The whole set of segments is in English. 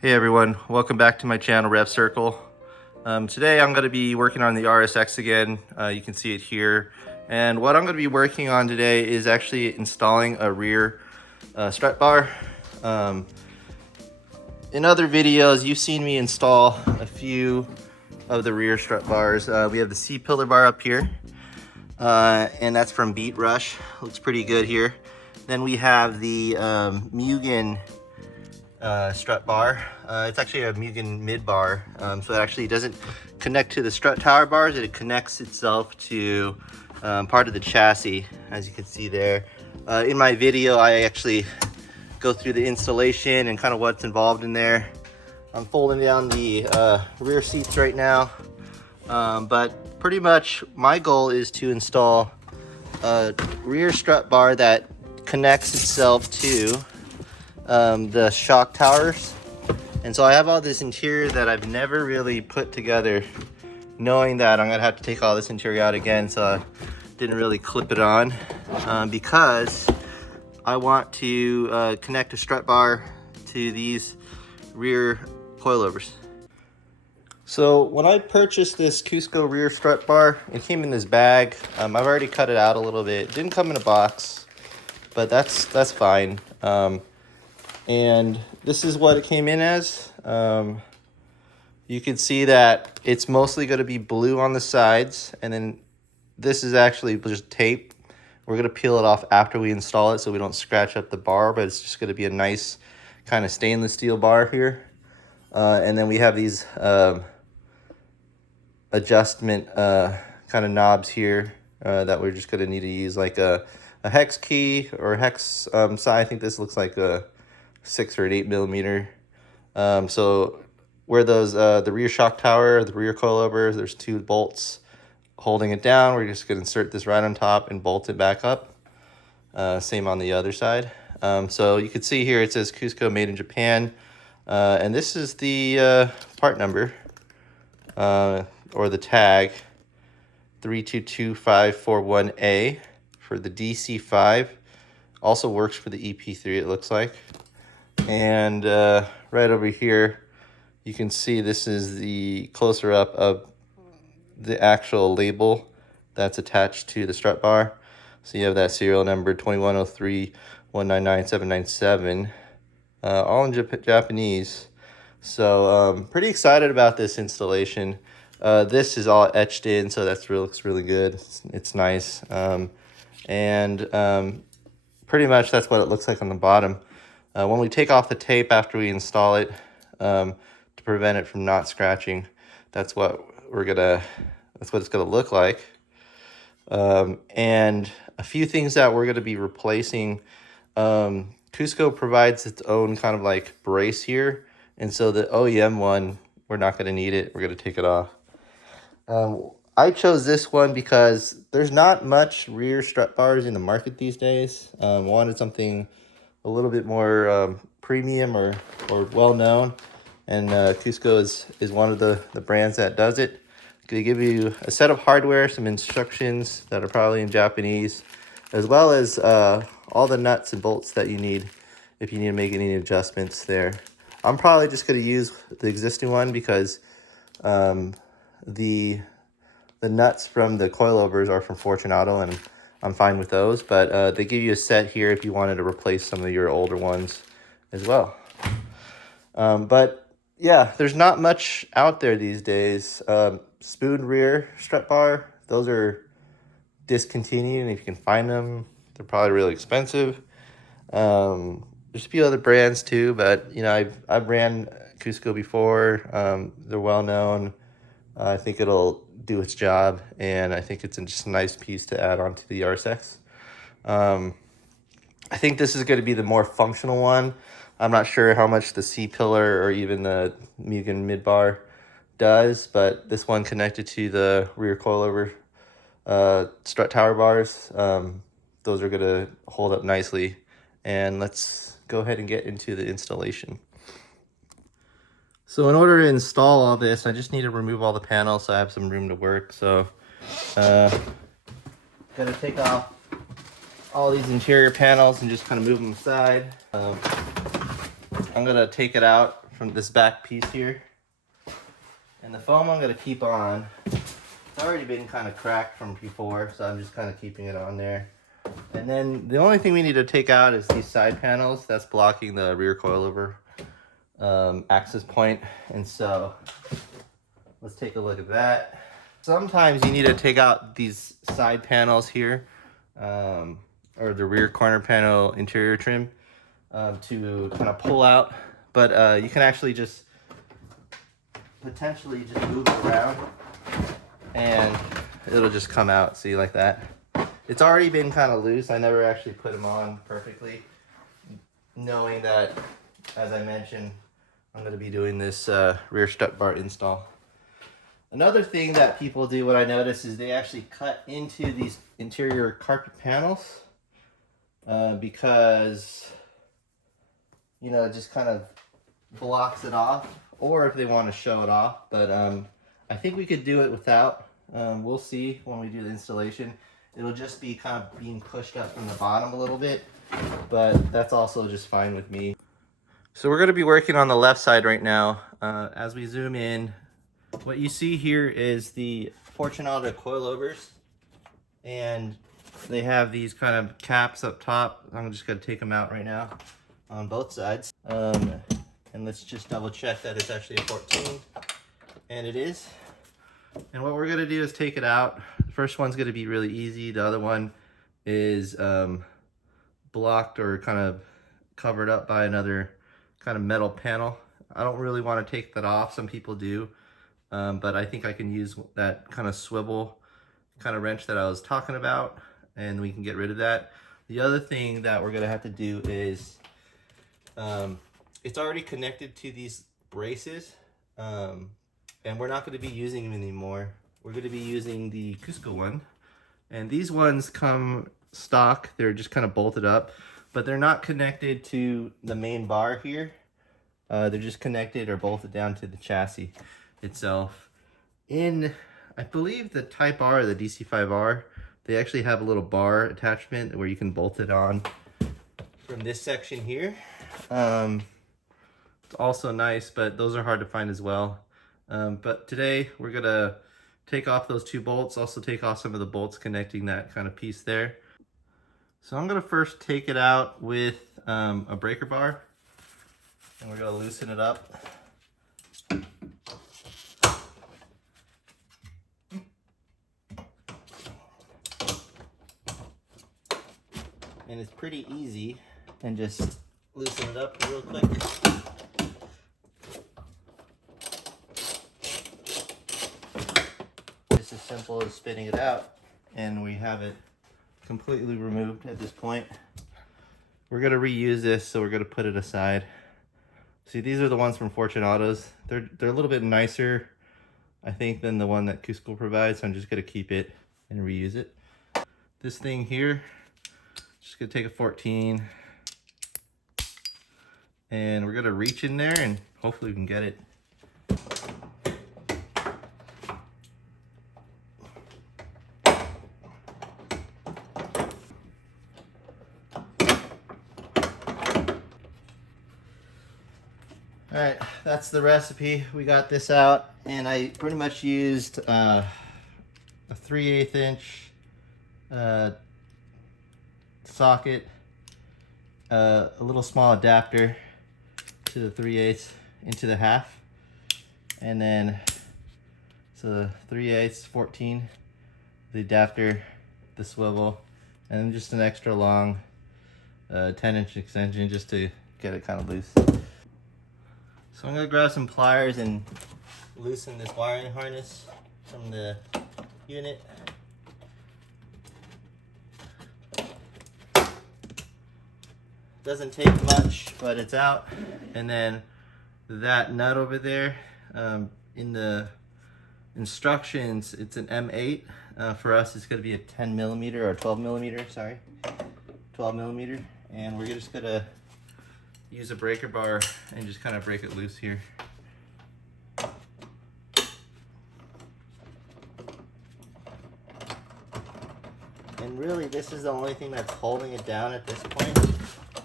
Hey everyone, welcome back to my channel Rev Circle. Today I'm going to be working on the RSX again. You can see it here. And what I'm going to be working on today is actually installing a rear strut bar. In other videos, you've seen me install a few of the rear strut bars. We have the C-pillar bar up here, and that's from Beat Rush. Looks pretty good here. Then we have the Mugen strut bar. It's actually a Mugen mid bar, so it actually doesn't connect to the strut tower bars. It connects itself to part of the chassis, as you can see there. In my video, I actually go through the installation and kind of what's involved in there. I'm folding down the rear seats right now, but pretty much my goal is to install a rear strut bar that connects itself to the shock towers. And so I have all this interior that I've never really put together, knowing that I'm gonna have to take all this interior out again, so I didn't really clip it on because I want to connect a strut bar to these rear coilovers. So when I purchased this Cusco Rear Strut Bar, it came in this bag. I've already cut it out a little bit. It didn't come in a box, but that's fine. And this is what it came in as. You can see that it's mostly going to be blue on the sides, and then this is actually just tape. We're going to peel it off after we install it so we don't scratch up the bar, but it's just going to be a nice kind of stainless steel bar here. And then we have these adjustment kind of knobs here that we're just going to need to use, like a hex key or hex size. I think this looks like a 6 or an 8 millimeter. So where those the rear shock tower, the rear coilovers, there's 2 bolts holding it down. We're just going to insert this right on top and bolt it back up. Same on the other side. So you can see here it says Cusco made in Japan, and this is the part number or the tag 322541A for the DC5. Also works for the EP3, it looks like. And right over here, you can see this is the closer up of the actual label that's attached to the strut bar. So you have that serial number 2103199797, all in Japanese. So pretty excited about this installation. This is all etched in, so looks really good. It's nice. Pretty much that's what it looks like on the bottom. When we take off the tape after we install it, to prevent it from not scratching, that's what it's gonna look like. And a few things that we're gonna be replacing. Cusco provides its own kind of like brace here, and so the OEM one, we're not gonna need it. We're gonna take it off. I chose this one because there's not much rear strut bars in the market these days. Wanted something a little bit more premium or well known, and Cusco is one of the brands that does it. They give you a set of hardware, some instructions that are probably in Japanese, as well as all the nuts and bolts that you need if you need to make any adjustments there. I'm probably just going to use the existing one because the nuts from the coilovers are from Fortunato, and I'm fine with those, but they give you a set here if you wanted to replace some of your older ones as well. But yeah, there's not much out there these days. Spoon rear strut bar, those are discontinued, and if you can find them, they're probably really expensive. There's a few other brands too, but you know, I've ran Cusco before. They're well known. I think it'll do its job, and I think it's just a nice piece to add on to the RSX. I think this is going to be the more functional one. I'm not sure how much the C-pillar or even the Mugen mid-bar does, but this one connected to the rear coilover strut tower bars, those are going to hold up nicely. And let's go ahead and get into the installation. So in order to install all this, I just need to remove all the panels so I have some room to work. So gonna take off all these interior panels and just kind of move them aside. I'm gonna take it out from this back piece here. And the foam I'm gonna keep on. It's already been kind of cracked from before, so I'm just kind of keeping it on there. And then the only thing we need to take out is these side panels that's blocking the rear coilover access point. And so let's take a look at that. Sometimes you need to take out these side panels here, or the rear corner panel interior trim to kind of pull out. But you can actually just potentially just move it around and it'll just come out, see, like that. It's already been kind of loose. I never actually put them on perfectly, knowing that, as I mentioned, I'm going to be doing this rear strut bar install. Another thing that people do, what I notice, is they actually cut into these interior carpet panels because, you know, it just kind of blocks it off, or if they want to show it off. But I think we could do it without. We'll see when we do the installation. It'll just be kind of being pushed up from the bottom a little bit, but that's also just fine with me. So we're going to be working on the left side right now. As we zoom in, what you see here is the Fortunato coilovers, and they have these kind of caps up top. I'm just going to take them out right now on both sides. And let's just double check that it's actually a 14, and it is. And what we're going to do is take it out. The first one's going to be really easy. The other one is blocked or kind of covered up by another kind of metal panel. I don't really want to take that off. Some people do. But I think I can use that kind of swivel kind of wrench that I was talking about, and we can get rid of that. The other thing that we're going to have to do is, it's already connected to these braces, and we're not going to be using them anymore. We're going to be using the Cusco one, and these ones come stock. They're just kind of bolted up, but they're not connected to the main bar here. They're just connected or bolted down to the chassis itself. In, I believe, the Type R, the DC5R, they actually have a little bar attachment where you can bolt it on from this section here. It's also nice, but those are hard to find as well. But today we're gonna take off those two bolts, also take off some of the bolts connecting that kind of piece there. So I'm gonna first take it out with a breaker bar, and we're gonna loosen it up. And it's pretty easy, and just loosen it up real quick. Just as simple as spinning it out, and we have it completely removed at this point. We're gonna reuse this, so we're gonna put it aside. See, these are the ones from Fortunato's. They're a little bit nicer, I think, than the one that Cusco provides, so I'm just gonna keep it and reuse it. This thing here, just gonna take a 14, and we're gonna reach in there and hopefully we can get it. All right, that's the recipe. We got this out, and I pretty much used a 3/8 inch socket, a little small adapter to the 3/8 into the half, and then so the 3/8, 14, the adapter, the swivel, and then just an extra long 10-inch extension just to get it kind of loose. So I'm gonna grab some pliers and loosen this wiring harness from the unit. Doesn't take much, but it's out. And then that nut over there, in the instructions, it's an M8. For us, it's gonna be a 10 millimeter or 12 millimeter, sorry. 12 millimeter. And we're just gonna use a breaker bar and just kind of break it loose here. And really, this is the only thing that's holding it down at this point.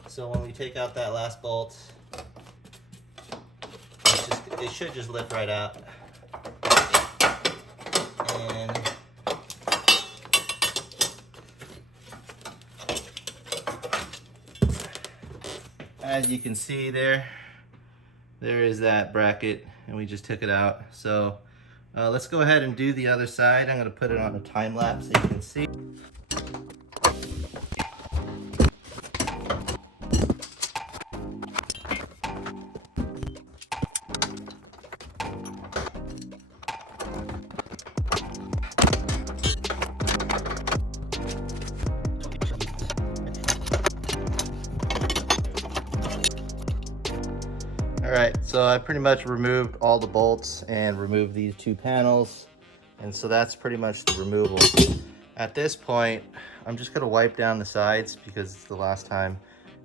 So when we take out that last bolt, it should just lift right out. And as you can see there is that bracket, and we just took it out. So let's go ahead and do the other side. I'm going to put it on a time lapse so you can see. Alright, so I pretty much removed all the bolts and removed these two panels, and so that's pretty much the removal. At this point, I'm just going to wipe down the sides because it's the last time.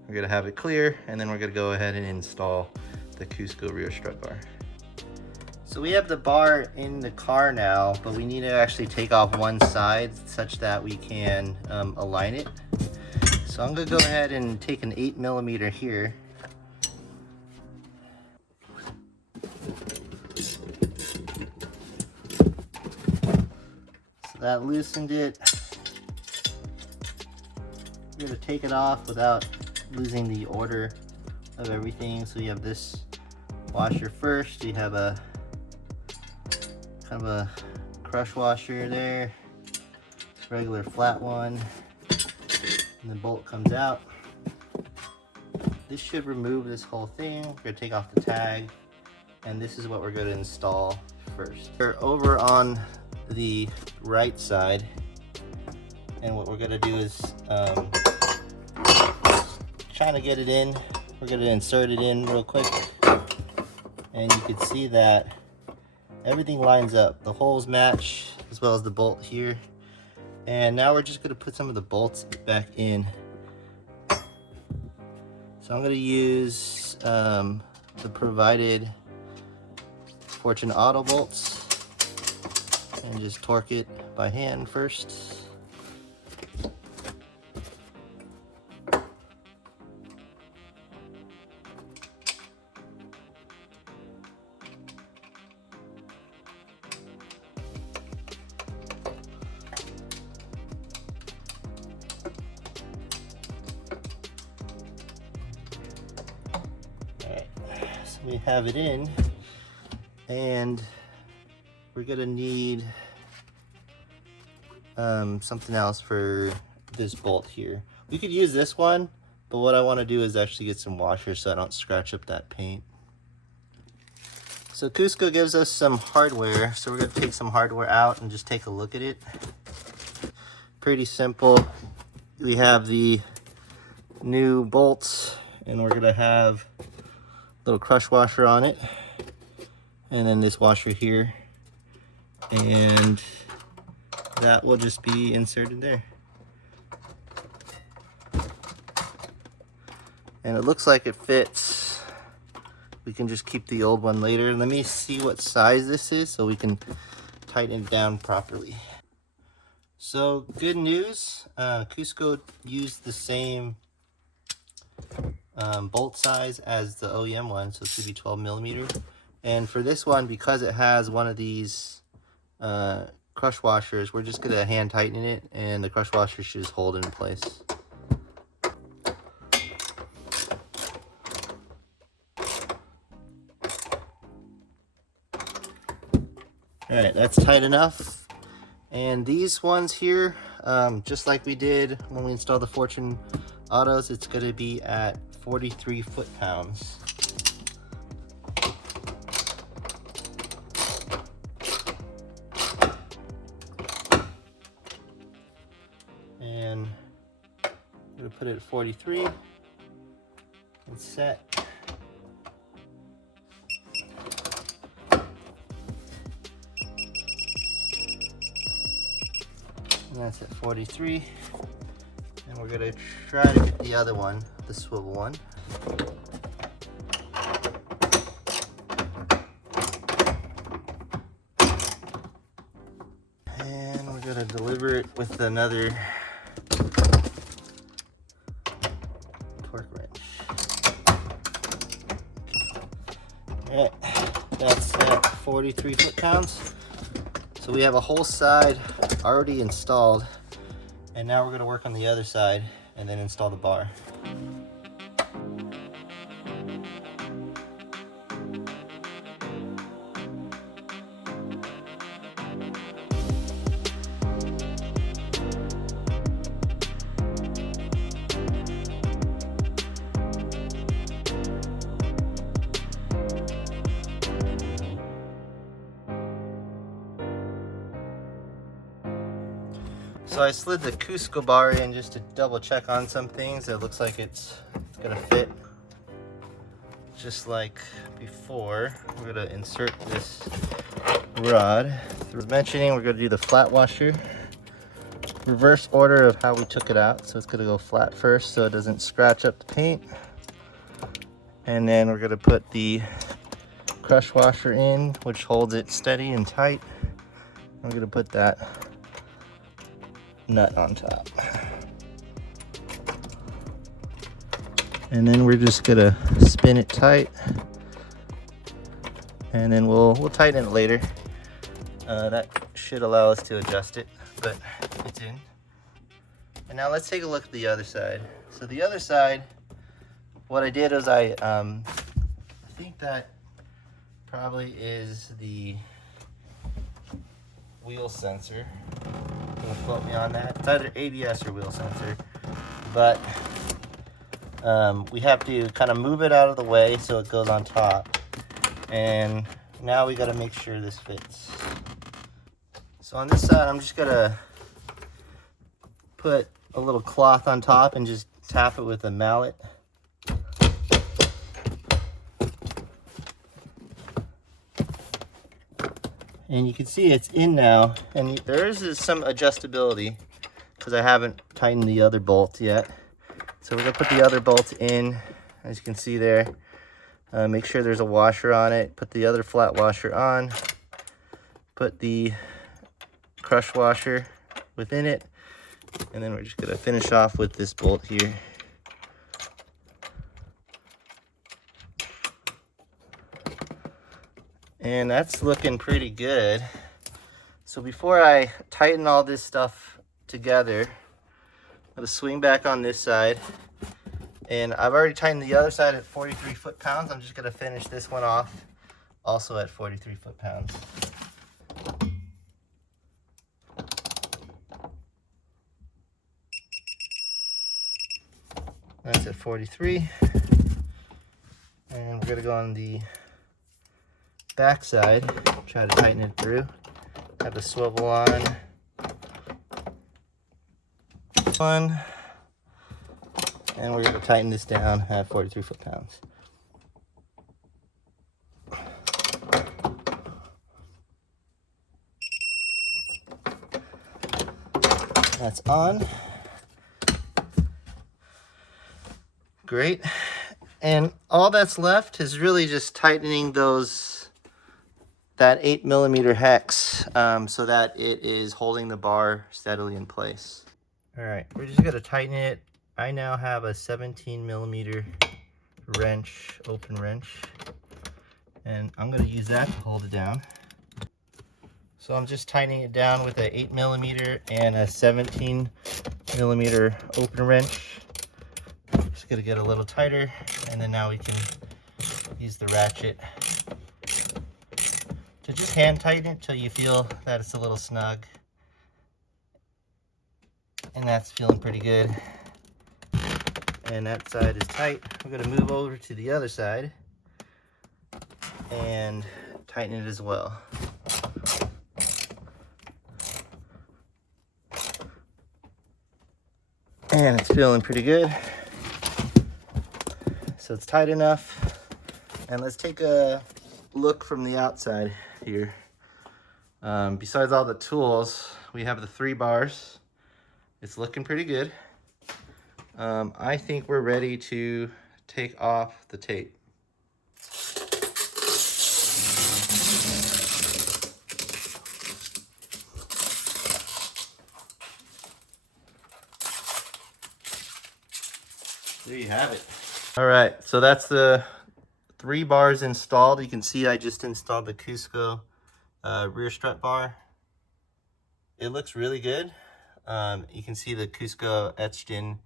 We're going to have it clear, and then we're going to go ahead and install the Cusco Rear Strut Bar. So we have the bar in the car now, but we need to actually take off one side such that we can align it. So I'm going to go ahead and take an 8mm here. That loosened it. We're going to take it off without losing the order of everything. So you have this washer first. You have a kind of a crush washer there, regular flat one, and the bolt comes out. This should remove this whole thing. We're going to take off the tag, and this is what we're going to install first. We're over on the right side, and what we're going to do is trying to get it in. We're going to insert it in real quick, and you can see that everything lines up. The holes match as well as the bolt here, and now we're just going to put some of the bolts back in. So I'm going to use the provided Fortune Auto bolts and just torque it by hand first. Alright, so we have it in, and we're gonna need something else for this bolt here. We could use this one, but what I want to do is actually get some washers so I don't scratch up that paint. So Cusco gives us some hardware, so we're going to take some hardware out and just take a look at it. Pretty simple. We have the new bolts, and we're going to have a little crush washer on it, and then this washer here, and that will just be inserted there. And it looks like it fits. We can just keep the old one later. Let me see what size this is so we can tighten it down properly. So good news, Cusco used the same bolt size as the OEM one, so it's gonna be 12mm. And for this one, because it has one of these crush washers, we're just gonna hand tighten it, and the crush washer should just hold it in place. All right, that's tight enough. And these ones here, just like we did when we installed the Fortune Autos, it's gonna be at 43 foot-pounds. And I'm gonna put it at 43 and set. And that's at 43. And we're gonna try to get the other one, the swivel one. And we're gonna deliver it with another torque wrench. All right, That's at 43 foot-pounds. So we have a whole side already installed, and now we're going to work on the other side and then install the bar. So I slid the Cusco bar in just to double check on some things. It looks like it's gonna fit just like before. We're gonna insert this rod. As I was mentioning, we're gonna do the flat washer. Reverse order of how we took it out. So it's gonna go flat first so it doesn't scratch up the paint. And then we're gonna put the crush washer in, which holds it steady and tight. I'm gonna put that nut on top. And then we're just gonna spin it tight, and then we'll tighten it later. That should allow us to adjust it, but it's in. And now let's take a look at the other side. So the other side, what I did was I think that probably is the wheel sensor. Don't quote me on that. It's either ABS or wheel sensor, but we have to kind of move it out of the way so it goes on top. And now we got to make sure this fits. So on this side, I'm just gonna put a little cloth on top and just tap it with a mallet. And you can see it's in now, and there is some adjustability because I haven't tightened the other bolt yet. So we're gonna put the other bolt in, as you can see there. Make sure there's a washer on it. Put the other flat washer on. Put the crush washer within it. And then we're just gonna finish off with this bolt here. And that's looking pretty good. So before I tighten all this stuff together, I'm gonna swing back on this side. And I've already tightened the other side at 43 foot-pounds. I'm just gonna finish this one off also at 43 foot-pounds. That's at 43. And we're gonna go on the back side, try to tighten it through. Have the swivel on. One. And we're gonna tighten this down at 43 foot-pounds. That's on. Great. And all that's left is really just tightening that 8mm hex so that it is holding the bar steadily in place. All right, we're just gonna tighten it. I now have a 17mm wrench, open wrench, and I'm gonna use that to hold it down. So I'm just tightening it down with an 8mm and a 17mm open wrench. Just gonna get a little tighter, and then now we can use the ratchet to just hand tighten it till you feel that it's a little snug. And that's feeling pretty good. And that side is tight. We're gonna move over to the other side and tighten it as well. And it's feeling pretty good. So it's tight enough. And let's take a look from the outside here. Besides all the tools, we have the 3 bars. It's looking pretty good. I think we're ready to take off the tape. There you have it. All right, so that's the 3 bars installed. You can see I just installed the Cusco rear strut bar. It looks really good. You can see the Cusco etched in,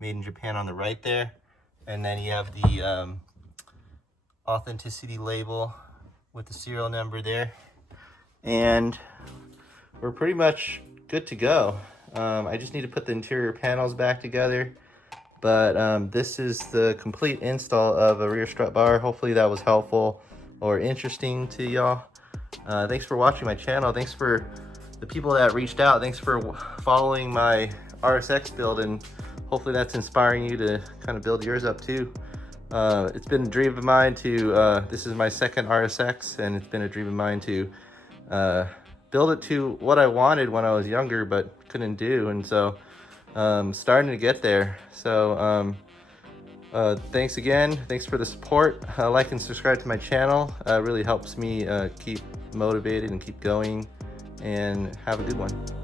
made in Japan on the right there. And then you have the authenticity label with the serial number there. And we're pretty much good to go. I just need to put the interior panels back together. But this is the complete install of a rear strut bar. Hopefully that was helpful or interesting to y'all. Thanks for watching my channel. Thanks for the people that reached out. Thanks for following my RSX build, and hopefully that's inspiring you to kind of build yours up too. It's been a dream of mine to, this is my second RSX, and it's been a dream of mine to build it to what I wanted when I was younger but couldn't do, and so starting to get there. So thanks again. Thanks for the support. Like and subscribe to my channel. Really helps me keep motivated and keep going, and have a good one.